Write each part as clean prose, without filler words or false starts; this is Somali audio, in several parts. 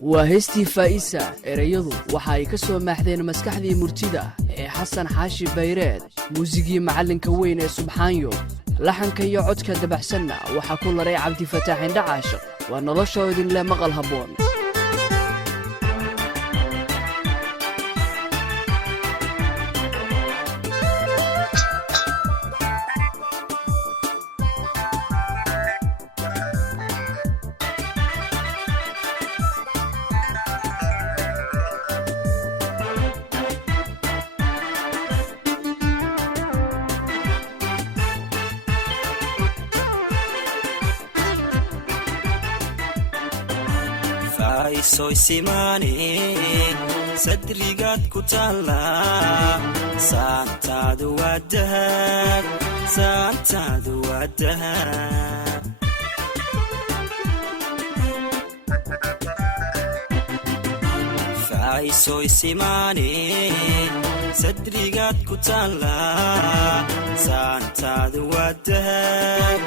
وهستي فايسة إريضو وحاي كسو محذين مسكحذي مرتدة حسن حاشي بيراد موسيقي معلن كوين سبحانيو لحن كي عدك دبحسنا وحكول ري عبدي فتاح عند عاشق ونضشوا إذن لا مغل هبون soy simani sadrigaad ku taala saantaadu waa dahab faay soy simani sadrigaad ku taala saantaadu waa dahab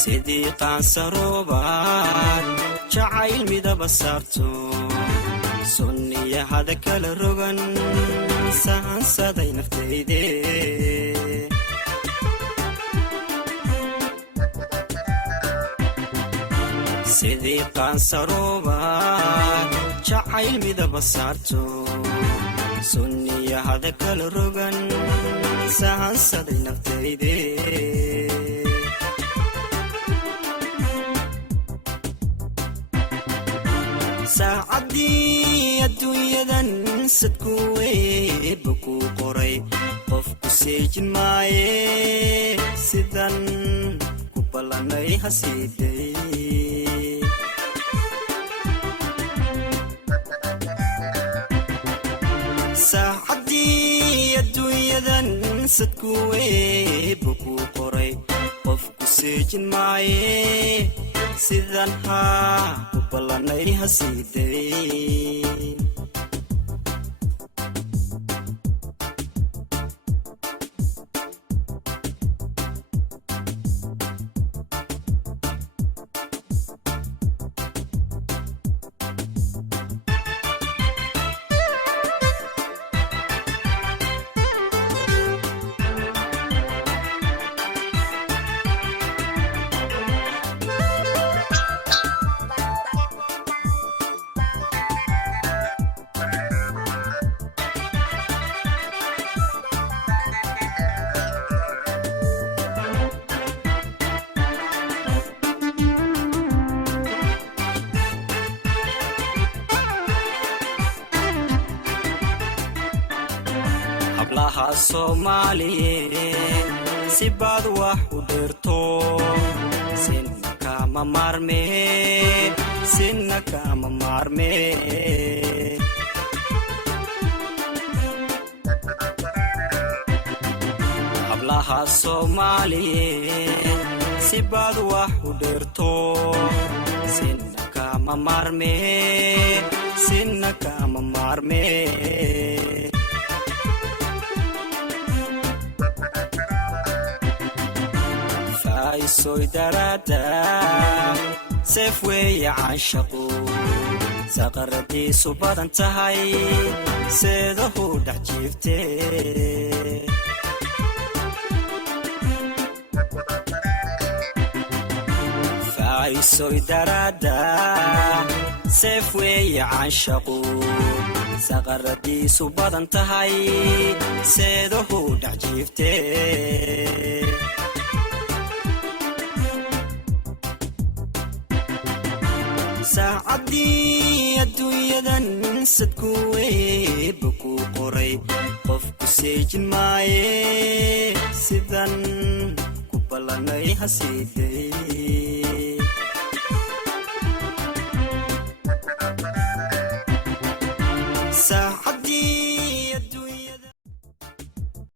sidii qaansaroobaan jacayl midaba saarto sunniya hada kala rogan sahansaday naftayde sidii qaansaroobaan jacayl midaba saarto sunniya hada kala rogan sahansaday naftayde saacadii adduunyadan sadku weeba kuu qoray qofku seejin maaye sidan ku ballanay hasiiday saacadii adduunyadan sadku weeba kuu qoray qofku seejin maaye sidan haa ku ballanay hasiiday hablaha Soomaaliyeed si baad wax u dheerto sinna kama maarmeen hablaha Soomaaliyeed si baad wax u dheerto sinna kama maarmeen soy darada seef weeye caashaqu saqaradiisu badan tahay seedahu dhex jiiftee faay soy darada seef weeye caashaqu saqaradiisu badan tahay seedahu dhex jiiftee saacadii adduunyadan sadku weeba kuu qoray qofku seejin maaye sidan ku ballanay hasiiday